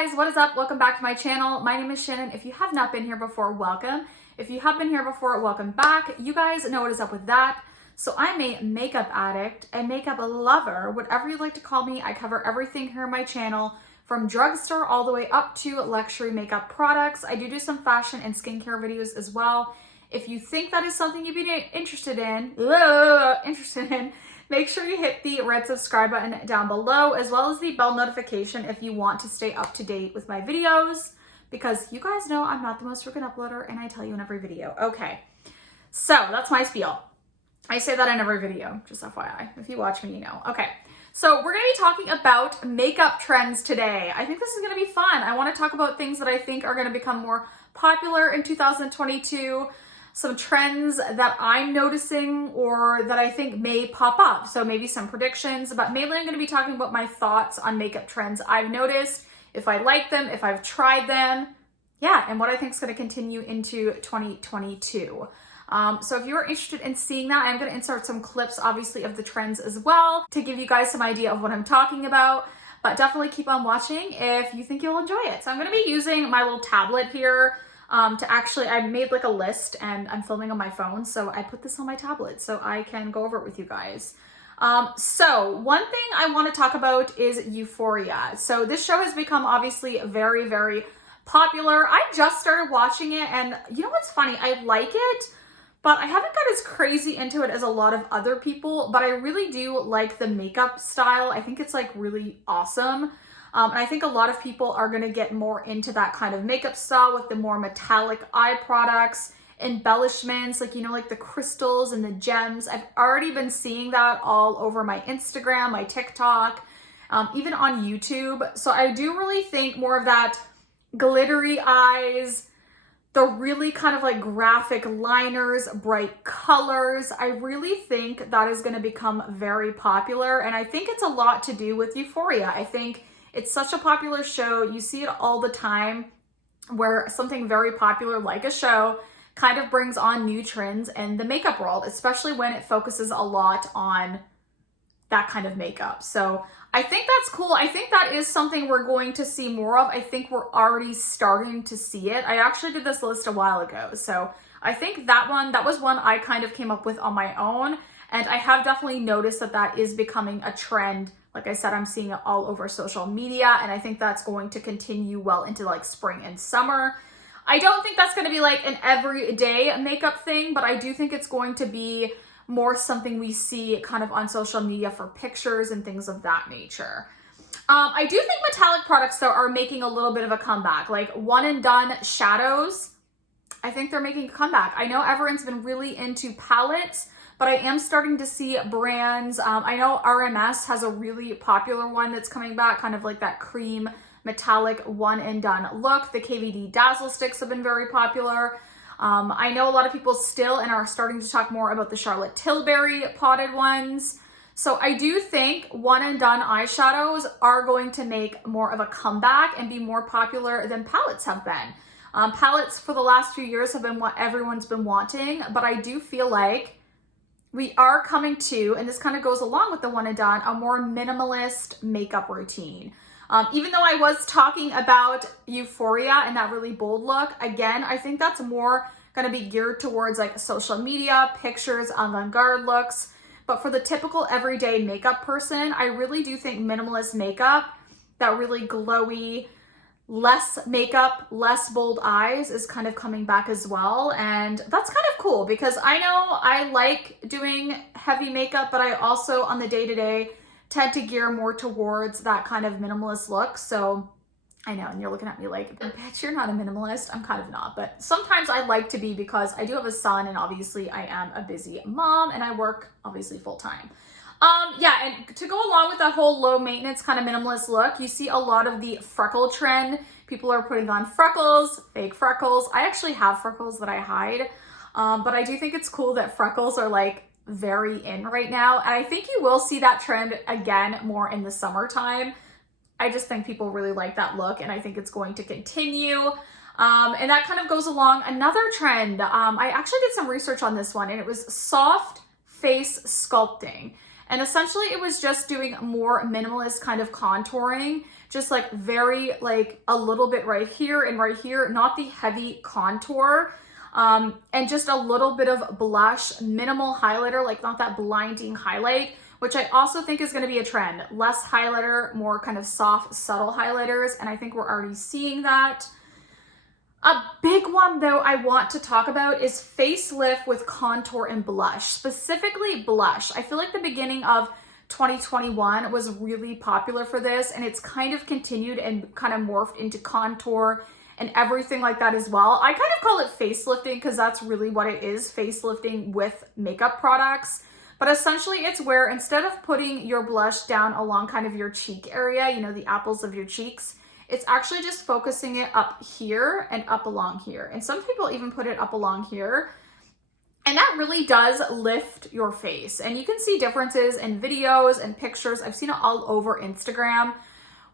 guys, what is up? Welcome back to my channel. My name is Shannon. If you have not been here before, welcome. If you have been here before, welcome back. You guys know what is up with that. So I'm a makeup addict, a makeup lover, whatever you'd like to call me. I cover everything here on my channel, from drugstore all the way up to luxury makeup products. I do some fashion and skincare videos as well. If you think that is something you'd be interested in, make sure you hit the red subscribe button down below, as well as the bell notification if you want to stay up to date with my videos, because you guys know I'm not the most frequent uploader and I tell you in every video. Okay, so that's my spiel. I say that in every video, just FYI. If you watch me, you know. Okay, so we're gonna be talking about makeup trends today. I think this is gonna be fun. I wanna talk about things that I think are gonna become more popular in 2022, some trends that I'm noticing or that I think may pop up. So maybe some predictions, but mainly I'm gonna be talking about my thoughts on makeup trends I've noticed, if I like them, if I've tried them, yeah, and what I think is gonna continue into 2022. So if you're interested in seeing that, I'm gonna insert some clips, obviously, of the trends as well to give you guys some idea of what I'm talking about, but definitely keep on watching if you think you'll enjoy it. So I'm gonna be using my little tablet here I made like a list and I'm filming on my phone. So I put this on my tablet so I can go over it with you guys. So one thing I want to talk about is Euphoria. So this show has become obviously very, very popular. I just started watching it and you know what's funny? I like it, but I haven't got as crazy into it as a lot of other people, but I really do like the makeup style. I think it's like really awesome. And I think a lot of people are going to get more into that kind of makeup style with the more metallic eye products, embellishments, like, you know, like the crystals and the gems. I've already been seeing that all over my Instagram, my TikTok, even on YouTube. So I do really think more of that glittery eyes, the really kind of like graphic liners, bright colors. I really think that is going to become very popular. And I think it's a lot to do with Euphoria. I think it's such a popular show. You see it all the time where something very popular like a show kind of brings on new trends in the makeup world, especially when it focuses a lot on that kind of makeup. So I think that's cool. I think that is something we're going to see more of. I think we're already starting to see it. I actually did this list a while ago. So I think that was one I kind of came up with on my own. And I have definitely noticed that that is becoming a trend. Like I said, I'm seeing it all over social media, and I think that's going to continue well into like spring and summer. I don't think that's going to be like an everyday makeup thing, but I do think it's going to be more something we see kind of on social media for pictures and things of that nature. I do think metallic products though are making a little bit of a comeback, like one and done shadows. I think they're making a comeback. I know everyone's been really into palettes, but I am starting to see brands. I know RMS has a really popular one that's coming back, kind of like that cream metallic one and done look. The KVD Dazzle Sticks have been very popular. I know a lot of people still and are starting to talk more about the Charlotte Tilbury potted ones. So I do think one and done eyeshadows are going to make more of a comeback and be more popular than palettes have been. Palettes for the last few years have been what everyone's been wanting, but I do feel like we are coming to, and this kind of goes along with the one and done, a more minimalist makeup routine. Even though I was talking about Euphoria and that really bold look, again, I think that's more going to be geared towards like social media, pictures, avant-garde looks. But for the typical everyday makeup person, I really do think minimalist makeup, that really glowy, less makeup, less bold eyes is kind of coming back as well. And that's kind of cool because I know I like doing heavy makeup, but I also on the day-to-day tend to gear more towards that kind of minimalist look. So I know, and you're looking at me like, bitch, you're not a minimalist. I'm kind of not, but sometimes I like to be because I do have a son and obviously I am a busy mom and I work obviously full time. Yeah, and to go along with that whole low maintenance kind of minimalist look, you see a lot of the freckle trend. People are putting on freckles, fake freckles. I actually have freckles that I hide, but I do think it's cool that freckles are like very in right now. And I think you will see that trend again more in the summertime. I just think people really like that look and I think it's going to continue. And that kind of goes along another trend. I actually did some research on this one and it was soft face sculpting. And essentially it was just doing more minimalist kind of contouring. just like very like a little bit right here and right here, not the heavy contour. And just a little bit of blush, minimal highlighter, like not that blinding highlight, which I also think is going to be a trend. Less highlighter, more kind of soft, subtle highlighters, and I think we're already seeing that. A big one though I want to talk about is facelift with contour and blush, specifically blush. I feel like the beginning of 2021 was really popular for this, and it's kind of continued and kind of morphed into contour and everything like that as well. I kind of call it facelifting because that's really what it is, facelifting with makeup products. But essentially it's where instead of putting your blush down along kind of your cheek area, you know, the apples of your cheeks, it's actually just focusing it up here and up along here. And some people even put it up along here. And that really does lift your face. And you can see differences in videos and pictures. I've seen it all over Instagram,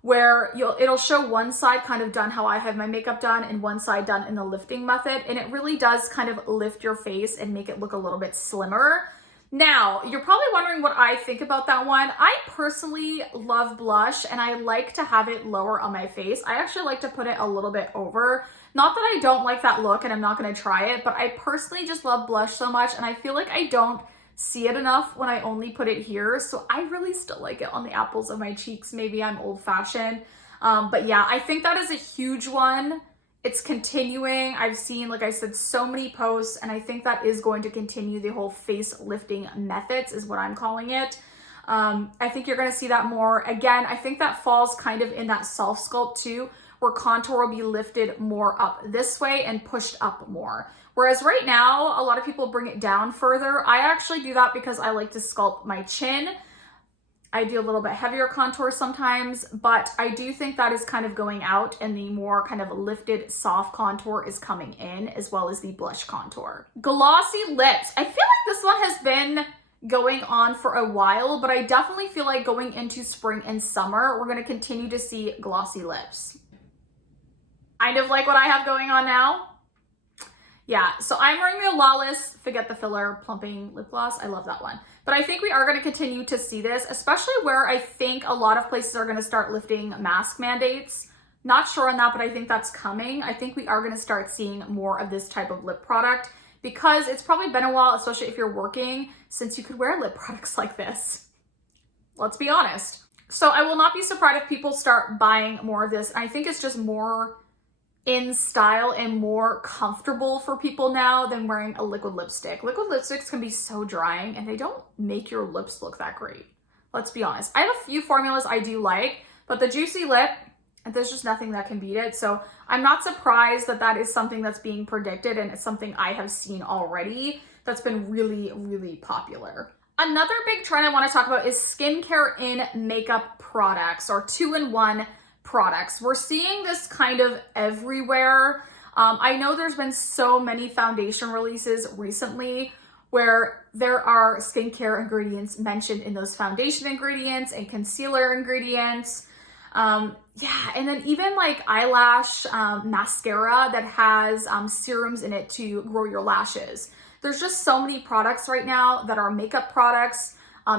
where it'll show one side kind of done how I have my makeup done and one side done in the lifting method. And it really does kind of lift your face and make it look a little bit slimmer. Now, you're probably wondering what I think about that one. I personally love blush and I like to have it lower on my face. I actually like to put it a little bit over. Not that I don't like that look and I'm not going to try it, but I personally just love blush so much and I feel like I don't see it enough when I only put it here. So I really still like it on the apples of my cheeks. Maybe I'm old-fashioned. But yeah, I think that is a huge one. It's continuing. I've seen, like I said, so many posts, and I think that is going to continue. The whole face lifting methods is what I'm calling it. I think you're going to see that more. Again, I think that falls kind of in that self sculpt too, where contour will be lifted more up this way and pushed up more. Whereas right now, a lot of people bring it down further. I actually do that because I like to sculpt my chin. I do a little bit heavier contour sometimes, but I do think that is kind of going out and the more kind of lifted soft contour is coming in, as well as the blush contour. Glossy lips. I feel like this one has been going on for a while, but I definitely feel like going into spring and summer, we're going to continue to see glossy lips. Kind of like what I have going on now. Yeah, so I'm wearing the Lawless Forget the Filler Plumping Lip Gloss. I love that one. But I think we are going to continue to see this, especially where I think a lot of places are going to start lifting mask mandates. Not sure on that, but I think that's coming. I think we are going to start seeing more of this type of lip product because it's probably been a while, especially if you're working, since you could wear lip products like this. Let's be honest. So I will not be surprised if people start buying more of this. I think it's just more in style and more comfortable for people now than wearing a liquid lipstick. Liquid lipsticks can be so drying and they don't make your lips look that great. Let's be honest. I have a few formulas I do like, but the Juicy Lip, there's just nothing that can beat it. So I'm not surprised that that is something that's being predicted, and it's something I have seen already that's been really, really popular. Another big trend I want to talk about is skincare in makeup products, or 2-in-1 products. We're seeing this kind of everywhere. I know there's been so many foundation releases recently where there are skincare ingredients mentioned in those foundation ingredients and concealer ingredients. Yeah, and then even like eyelash mascara that has serums in it to grow your lashes. There's just so many products right now that are makeup products,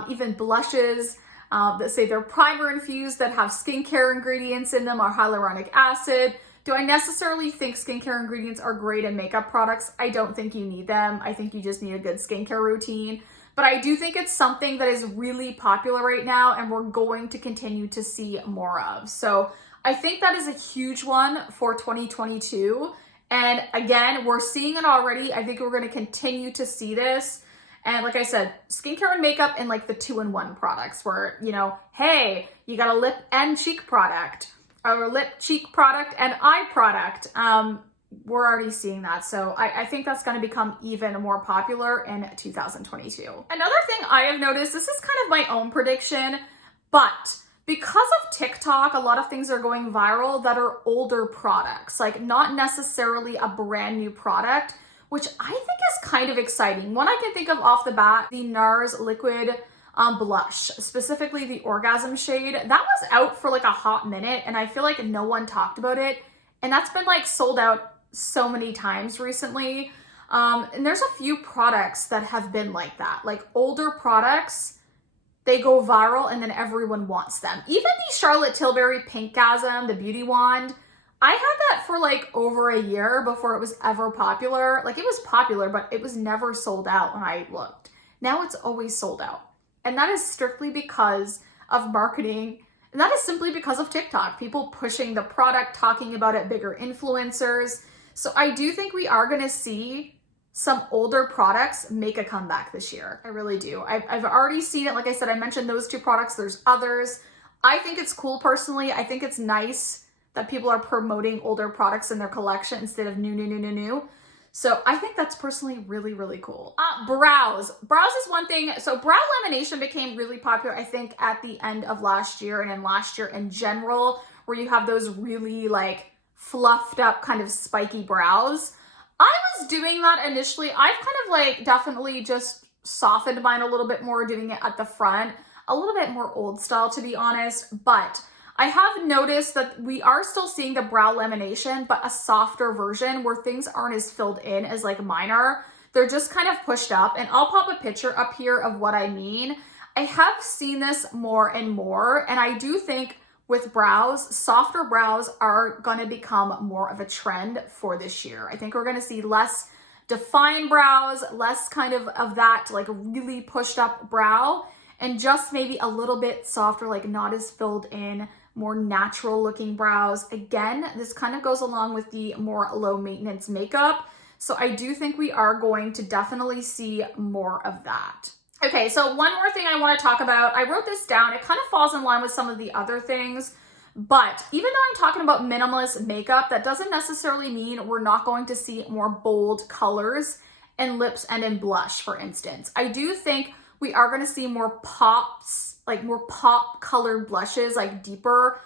even blushes, that say they're primer infused that have skincare ingredients in them or hyaluronic acid. Do I necessarily think skincare ingredients are great in makeup products? I don't think you need them. I think you just need a good skincare routine. But I do think it's something that is really popular right now and we're going to continue to see more of. So I think that is a huge one for 2022. And again, we're seeing it already. I think we're going to continue to see this. And like I said, skincare and makeup and like the 2-in-1 products where, you know, hey, you got a lip and cheek product, or lip, cheek product, and eye product. We're already seeing that. So I think that's going to become even more popular in 2022. Another thing I have noticed, this is kind of my own prediction, but because of TikTok, a lot of things are going viral that are older products, like not necessarily a brand new product, which I think is kind of exciting. One I can think of off the bat, the NARS Liquid blush, specifically the Orgasm shade. That was out for like a hot minute and I feel like no one talked about it. And that's been like sold out so many times recently. And there's a few products that have been like that, like older products they go viral and then everyone wants them. Even the Charlotte Tilbury Pinkgasm, the beauty wand, I had that for like over a year before it was ever popular. Like it was popular, but it was never sold out when I looked. Now it's always sold out. And that is strictly because of marketing. And that is simply because of TikTok, people pushing the product, talking about it, bigger influencers. So I do think we are gonna see some older products make a comeback this year. I really do. I've already seen it. Like I said, I mentioned those two products. There's others. I think it's cool personally. I think it's nice that people are promoting older products in their collection instead of new. So I think that's personally really, really cool. Brows. Brows is one thing. So brow lamination became really popular, I think, at the end of last year and in last year in general, where you have those really like fluffed up kind of spiky brows. I was doing that initially. I've kind of like definitely just softened mine a little bit more, doing it at the front, a little bit more old style to be honest, but I have noticed that we are still seeing the brow lamination, but a softer version where things aren't as filled in as like mine are. They're just kind of pushed up, and I'll pop a picture up here of what I mean. I have seen this more and more, and I do think with brows, softer brows are going to become more of a trend for this year. I think we're going to see less defined brows, less kind of that like really pushed up brow, and just maybe a little bit softer, like not as filled in, more natural looking brows. Again, this kind of goes along with the more low maintenance makeup. So I do think we are going to definitely see more of that. Okay, so one more thing I want to talk about. I wrote this down. It kind of falls in line with some of the other things, but even though I'm talking about minimalist makeup, that doesn't necessarily mean we're not going to see more bold colors in lips and in blush, for instance. I do think we are going to see more pops, like more pop colored blushes, like deeper,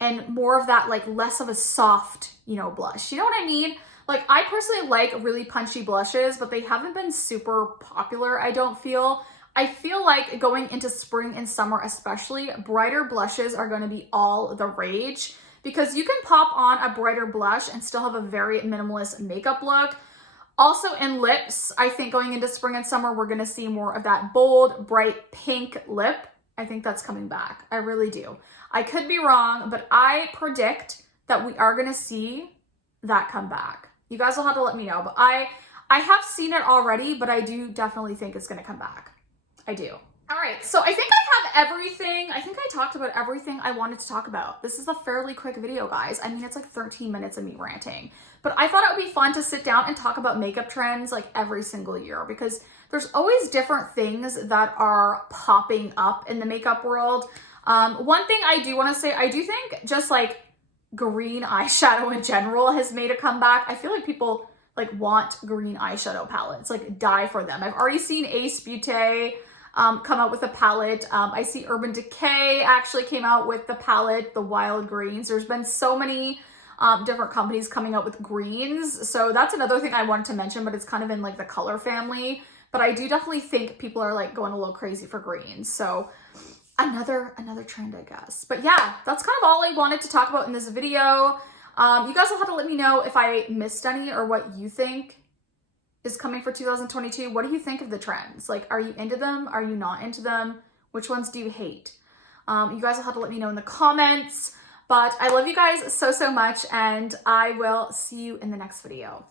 and more of that, like less of a soft, blush. You know what I mean? Like I personally like really punchy blushes, but they haven't been super popular, I don't feel. I feel like going into spring and summer especially, brighter blushes are going to be all the rage, because you can pop on a brighter blush and still have a very minimalist makeup look. Also in lips, I think going into spring and summer, we're going to see more of that bold, bright pink lip. I think that's coming back. I really do. I could be wrong, but I predict that we are going to see that come back. You guys will have to let me know, but I have seen it already, but I do definitely think it's going to come back. I do. All right, so I think I have everything. I think I talked about everything I wanted to talk about. This is a fairly quick video, guys. I mean, it's like 13 minutes of me ranting, but I thought it would be fun to sit down and talk about makeup trends like every single year, because there's always different things that are popping up in the makeup world. One thing I do want to say, I do think just like green eyeshadow in general has made a comeback. I feel like people like want green eyeshadow palettes, like die for them. I've already seen Ace Beauté come out with a palette. I see Urban Decay actually came out with the palette, the Wild Greens. There's been so many different companies coming out with greens. So that's another thing I wanted to mention, but it's kind of in like the color family. But I do definitely think people are like going a little crazy for greens. So another trend, I guess. But yeah, that's kind of all I wanted to talk about in this video. You guys will have to let me know if I missed any or what you think is coming for 2022. What do you think of the trends? Like, are you into them? Are you not into them? Which ones do you hate? You guys will have to let me know in the comments. But I love you guys so much, and I will see you in the next video.